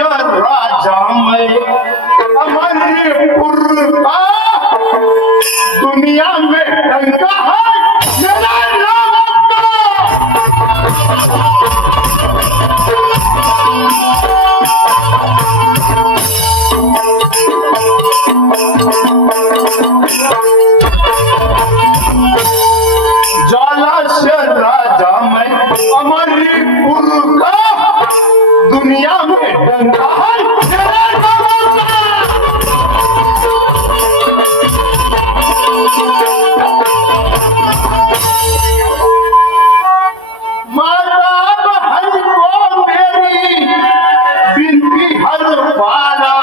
राजा मैं अमरपुर का दुनिया में डंका है मेरा नाम ज्वाला से राजा मैं अमरपुर का दुनिया में डंका है मेरा नाम माता बहन को मेरी बिनती हर पारा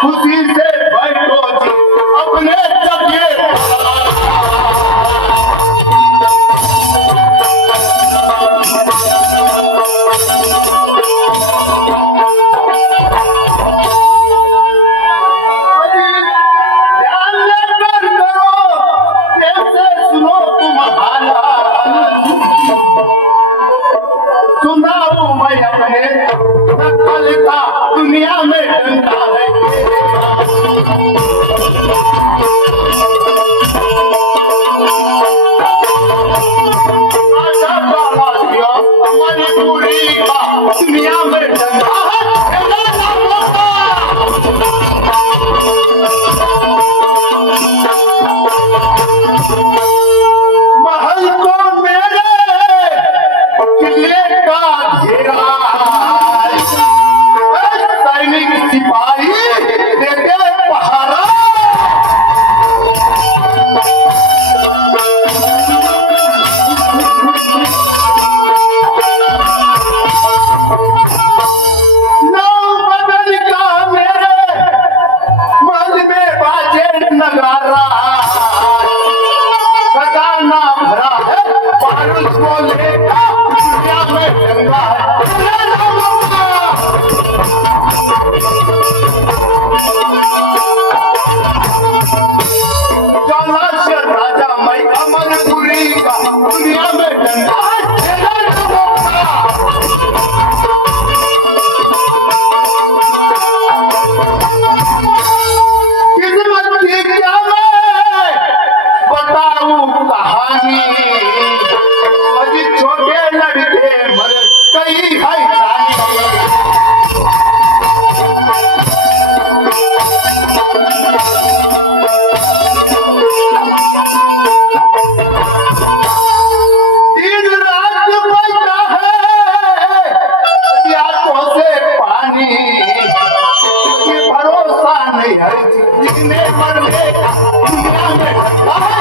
खुशी से बैठो जी अपने जगह दुनिया में डंका है हमारी पूरी दुनिया में डंका है महल को मेरे किले का घेरा सैनिक सिपाही देते पहरा नौ बदल का मेरे मन में बाजे नगारा खजाना भरा है बारूद को लेकर दुनिया में डंगा है राजा मैं अमरपुरी का दुनिया में डंका है किस्मत की क्या मैं बताऊं कहानी अभी छोटे लड़के मर कई है भरोसा नहीं है जिसने मरने दुनिया में